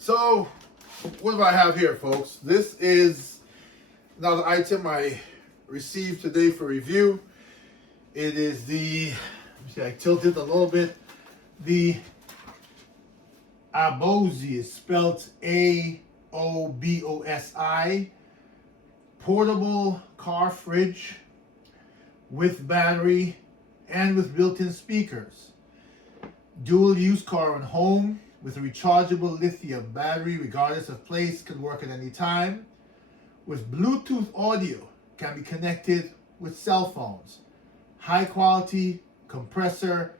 So, what do I have here, folks? This is another item I received today for review. It is the, let me see, I tilted a little bit. The AOBOSI is spelled AOBOSI. Portable car fridge with battery and with built-in speakers. Dual use car and home with a rechargeable lithium battery regardless of place, can work at any time. With Bluetooth audio, can be connected with cell phones. High quality compressor,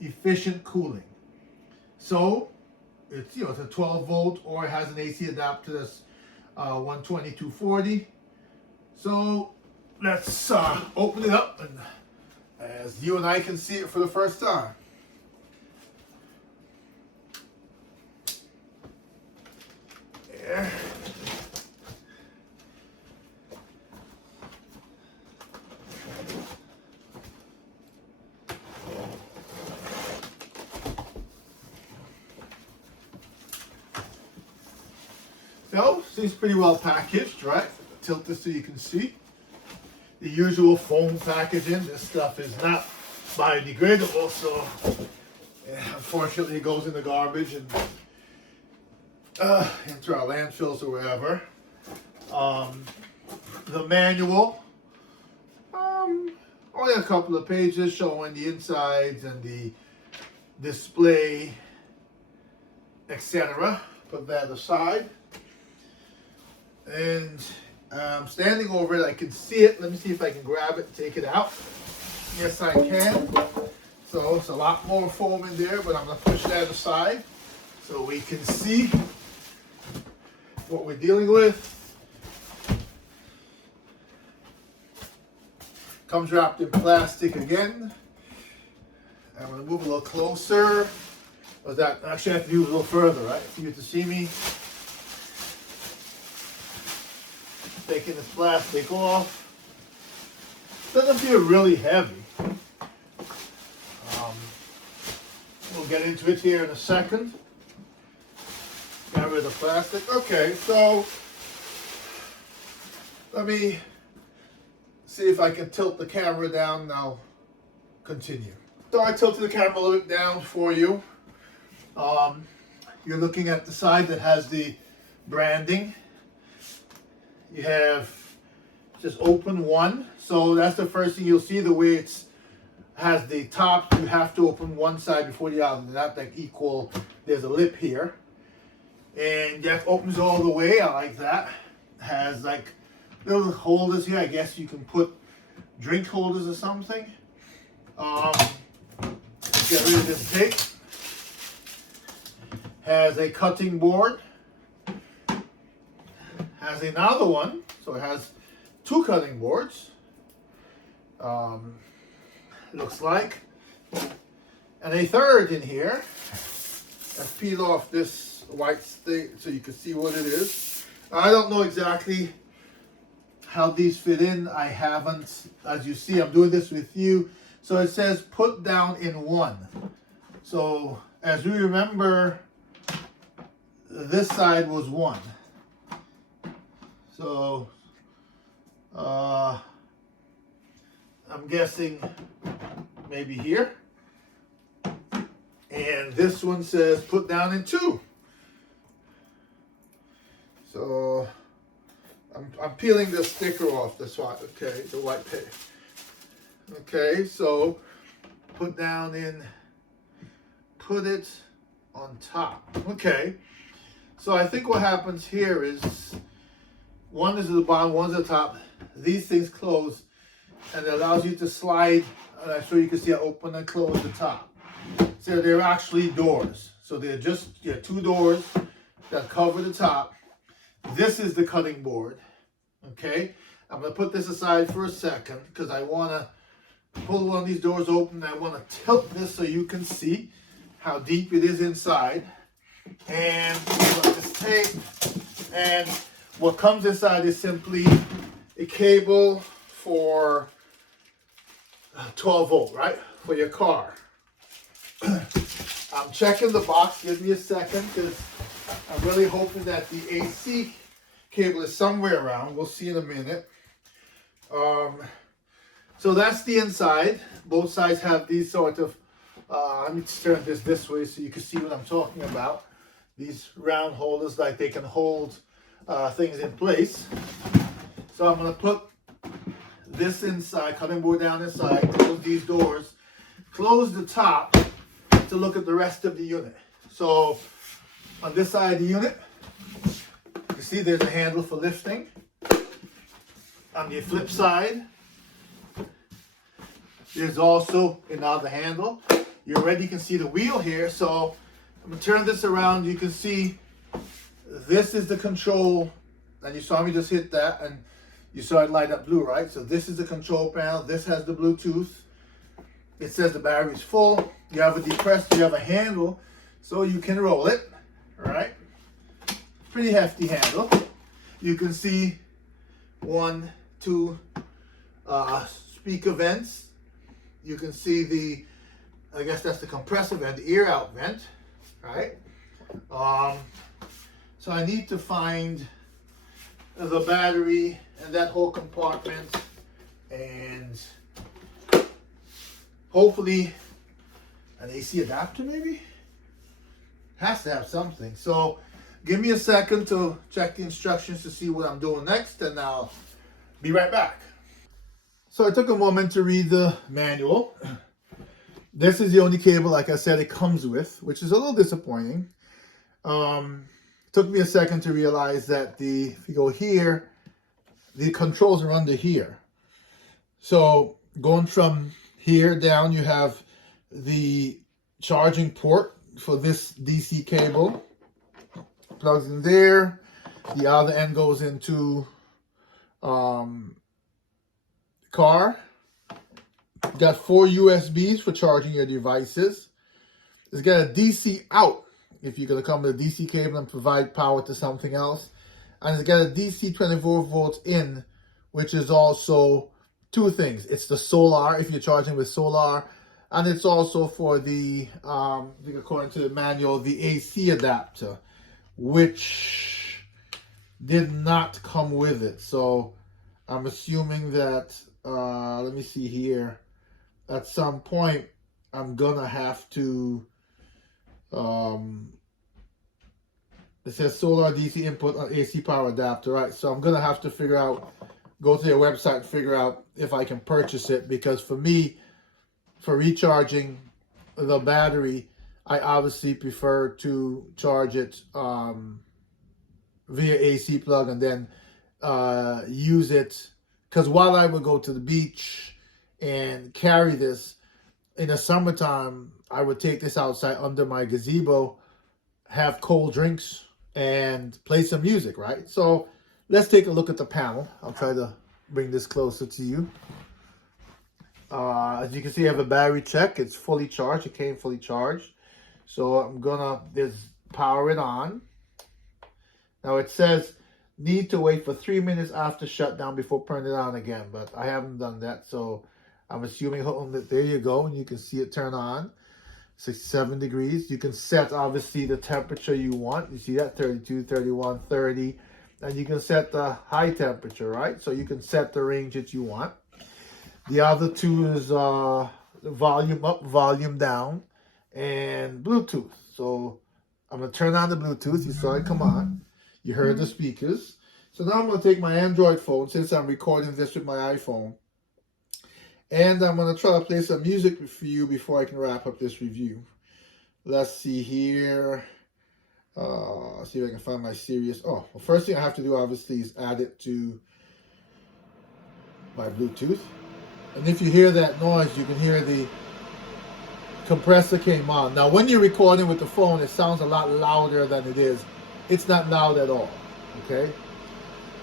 efficient cooling. So it's it's a 12 volt or it has an AC adapter that's 120 240. So let's open it up, and as you and I can see it for the first time. There. So, seems pretty well packaged, right? Tilt this so you can see. The usual foam packaging. This stuff is not biodegradable, so unfortunately it goes in the garbage and into our landfills or wherever. The manual, only a couple of pages showing the insides and the display, etc. Put that aside. And standing over it, I can see it. Let me see if I can grab it and take it out. Yes, I can. So it's a lot more foam in there, but I'm going to push that aside so we can see what we're dealing with. Comes wrapped in plastic again. I'm going to move a little closer. Was that actually I have to do a little further, right? For you to see me. Taking this plastic off. Doesn't feel really heavy. We'll get into it here in a second. Got rid of the plastic. Okay, so let me see if I can tilt the camera down and I'll continue. So I tilted the camera a little bit down for you. You're looking at the side that has the branding. You have just open one, so that's the first thing you'll see. The way it's has the top, you have to open one side before the other. Not like equal. There's a lip here, and that opens all the way. I like that. Has like little holders here. I guess you can put drink holders or something. Get rid of this tape. Has a cutting board. Has another one, so it has two cutting boards. Looks like, and a third in here. Let's peel off this white thing so you can see what it is. I don't know exactly how these fit in. I haven't, as you see, I'm doing this with you. So it says put down in one. So as we remember, this side was one. So I'm guessing maybe here. And this one says put down in two. So I'm peeling the sticker off this one. Okay, the white paper. Okay, so put down in, put it on top. Okay, so I think what happens here is one is at the bottom, one's at the top. These things close, and it allows you to slide. So you can see I open and close the top. So they're actually doors. So they're just two doors that cover the top. This is the cutting board. Okay, I'm gonna put this aside for a second because I want to pull one of these doors open. I want to tilt this so you can see how deep it is inside. And this tape. And what comes inside is simply a cable for 12 volt, right? For your car. I'm checking the box. Give me a second because I'm really hoping that the AC cable is somewhere around. We'll see in a minute. So that's the inside. Both sides have these sort of, let me turn this way so you can see what I'm talking about. These round holders, like they can hold things in place. So I'm going to put this inside, cutting board down inside, close these doors, close the top to look at the rest of the unit. So on this side of the unit, you see there's a handle for lifting. On the flip side, there's also another handle. You already can see the wheel here. So I'm gonna turn this around. You can see this is the control, and you saw me just hit that, and you saw it light up blue, right? So this is the control panel. This has the Bluetooth. It says the battery's full. You have a depressor, you have a handle, so you can roll it, all right? Pretty hefty handle. You can see 1, 2 speaker vents. You can see the, I guess that's the compressor vent, the ear out vent, right? So I need to find the battery and that whole compartment, and hopefully an AC adapter maybe? Has to have something. So give me a second to check the instructions to see what I'm doing next, and I'll be right back. So I took a moment to read the manual. This is the only cable, like I said, it comes with, which is a little disappointing. Took me a second to realize that if you go here, the controls are under here. So going from here down, you have the charging port for this DC cable. Plugs in there. The other end goes into car. Got 4 USBs for charging your devices. It's got a DC out if you're going to come with a DC cable and provide power to something else. And it's got a DC 24 volts in, which is also 2 things. It's the solar, if you're charging with solar, and it's also for the, I think according to the manual, the AC adapter, which did not come with it. So I'm assuming that, let me see here, at some point I'm gonna have to, it says solar DC input on AC power adapter, right? So I'm gonna have to figure out, go to their website and figure out if I can purchase it, because for me, for recharging the battery, I obviously prefer to charge it via AC plug and then use it, because while I would go to the beach and carry this in the summertime, I would take this outside under my gazebo, have cold drinks, and play some music, right? So let's take a look at the panel. I'll try to bring this closer to you. As you can see, I have a battery check. It's fully charged. It came fully charged. So I'm gonna power it on. Now it says need to wait for 3 minutes after shutdown before turning it on again, but I haven't done that. So I'm assuming, there you go, and you can see it turn on. 67 degrees. You can set obviously the temperature you want. You see that 32, 31, 30, and you can set the high temperature, right? So you can set the range that you want. The other 2 is volume up, volume down, and Bluetooth. So I'm gonna turn on the Bluetooth. You saw it come on. You heard the speakers. So now I'm gonna take my Android phone, since I'm recording this with my iPhone, and I'm gonna try to play some music for you before I can wrap up this review. Let's see here. See if I can find my Sirius. Oh, well, first thing I have to do obviously is add it to my Bluetooth. And if you hear that noise, you can hear the compressor came on. Now, when you're recording with the phone, it sounds a lot louder than it is. It's not loud at all, okay?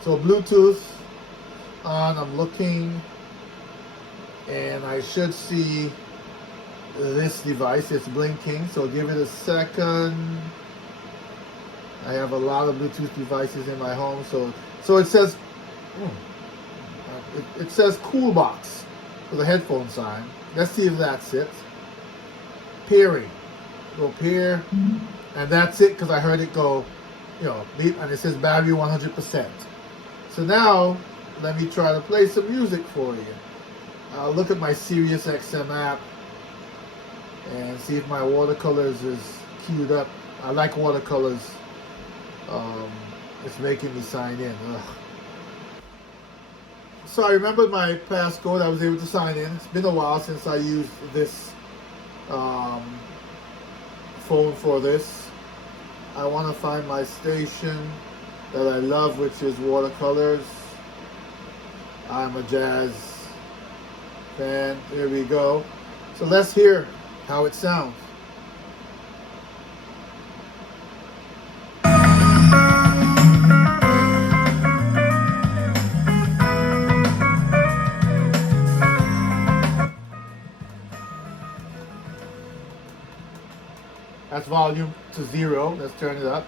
So Bluetooth on, I'm looking, and I should see this device. It's blinking, so give it a second. I have a lot of Bluetooth devices in my home, so it says, it says cool box with a headphone sign. Let's see if that's it. Pairing. Go pair, and that's it, because I heard it go and it says battery 100%. So now, let me try to play some music for you. I'll look at my Sirius XM app and see if my watercolors is queued up. I like watercolors. It's making me sign in. Ugh. So I remembered my passcode. I was able to sign in. It's been a while since I used this phone for this. I want to find my station that I love, which is watercolors. I'm a jazz fan. Here we go. So let's hear how it sounds. That's volume to 0. Let's turn it up.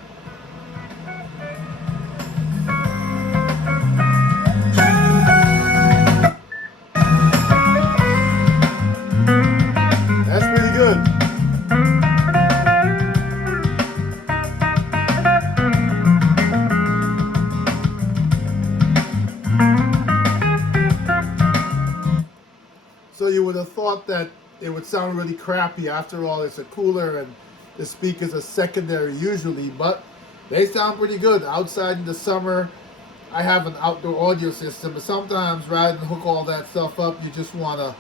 That's pretty good. So you would have thought that it would sound really crappy. After all, it's a cooler and the speakers are secondary usually, but they sound pretty good. Outside in the summer, I have an outdoor audio system, but sometimes rather than hook all that stuff up, you just want to,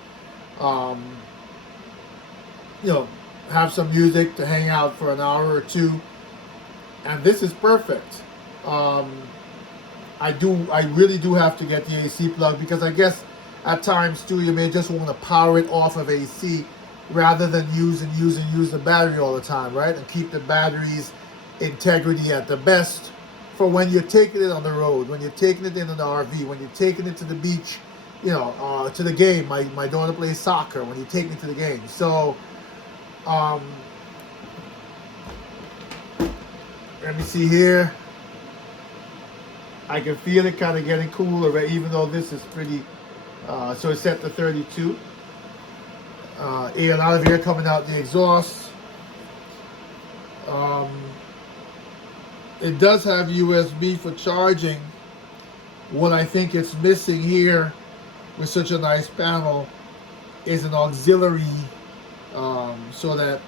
have some music to hang out for an hour or two. And this is perfect. I really do have to get the AC plug, because I guess at times too, you may just want to power it off of AC rather than use the battery all the time, right? And keep the battery's integrity at the best for when you're taking it on the road, when you're taking it in an RV, when you're taking it to the beach, to the game. My daughter plays soccer. When you're taking it to the game. So, let me see here. I can feel it kind of getting cooler, even though this is pretty, so it's set to 32. A lot of air coming out the exhaust. It does have USB for charging. What I think it's missing here with such a nice panel is an auxiliary, so that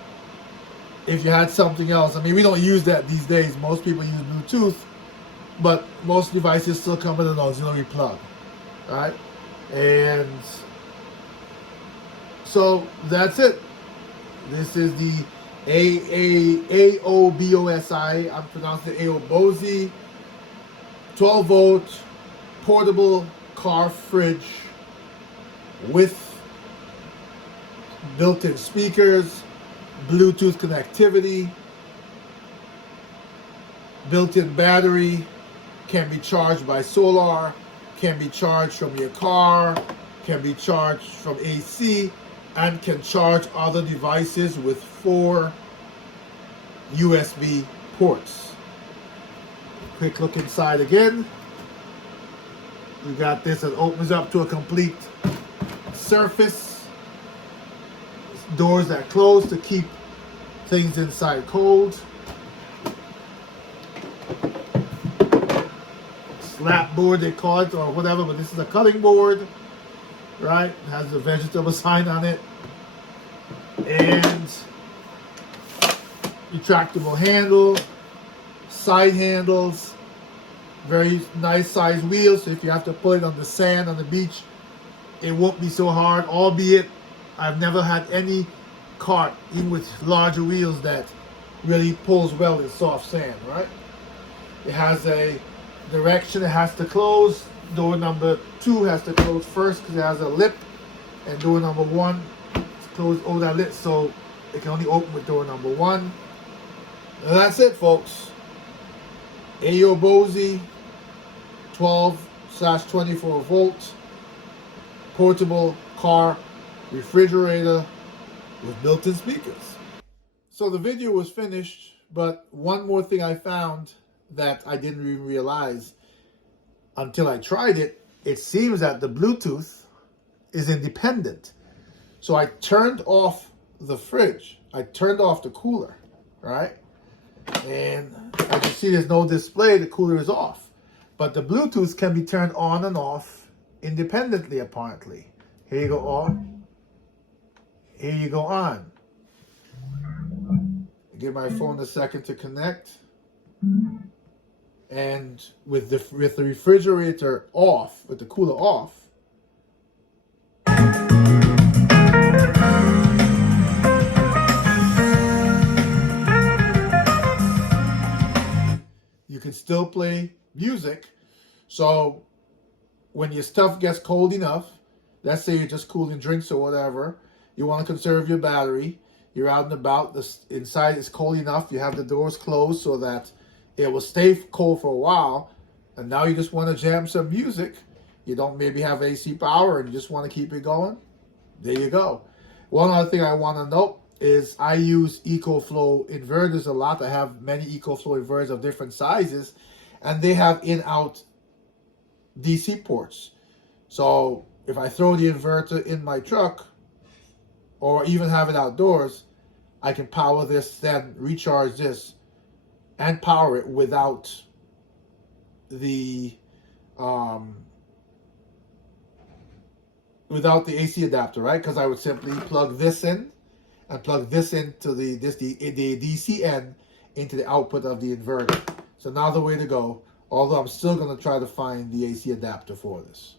if you had something else, I mean, we don't use that these days. Most people use Bluetooth, but most devices still come with an auxiliary plug, right? And so that's it. This is the AOBOSI. I'm pronouncing it AOBOSI. 12-volt portable car fridge with built-in speakers, Bluetooth connectivity, built-in battery, can be charged by solar, can be charged from your car, can be charged from AC, and can charge other devices with 4 USB ports. Quick look inside again. You got this, it opens up to a complete surface. Doors that close to keep things inside cold. Slap board they call it, or whatever, but this is a cutting board, right? It has a vegetable sign on it. And retractable handle, side handles, very nice size wheels, so if you have to put it on the sand on the beach, it won't be so hard, albeit I've never had any cart, even with larger wheels, that really pulls well in soft sand, right? It has a direction it has to close. Door number 2 has to close first because it has a lip, and door number 1 is closed over that lip, so it can only open with door number 1. And that's it, folks. AOBOSI 12/24 volt portable car refrigerator with built-in speakers. So the video was finished, but one more thing I found that I didn't even realize until I tried it. It seems that the Bluetooth is independent. So I turned off the fridge. I turned off the cooler, right? And As you see, there's no display, the cooler is off. But the Bluetooth can be turned on and off independently, apparently. Here you go on. Here you go on. Give my phone a second to connect. And with the refrigerator off, with the cooler off, you can still play music. So when your stuff gets cold enough, let's say you're just cooling drinks or whatever, you want to conserve your battery, you're out and about, the inside is cold enough, you have the doors closed so that it will stay cold for a while, and now you just want to jam some music, you don't maybe have AC power and you just want to keep it going, there you go. One other thing I want to note is I use EcoFlow inverters a lot. I have many EcoFlow inverters of different sizes, and they have in-out DC ports. So if I throw the inverter in my truck, or even have it outdoors, I can power this, then recharge this, and power it without the AC adapter, right? Because I would simply plug this in and plug this into the DC end into the output of the inverter. So now the way to go, although I'm still going to try to find the AC adapter for this.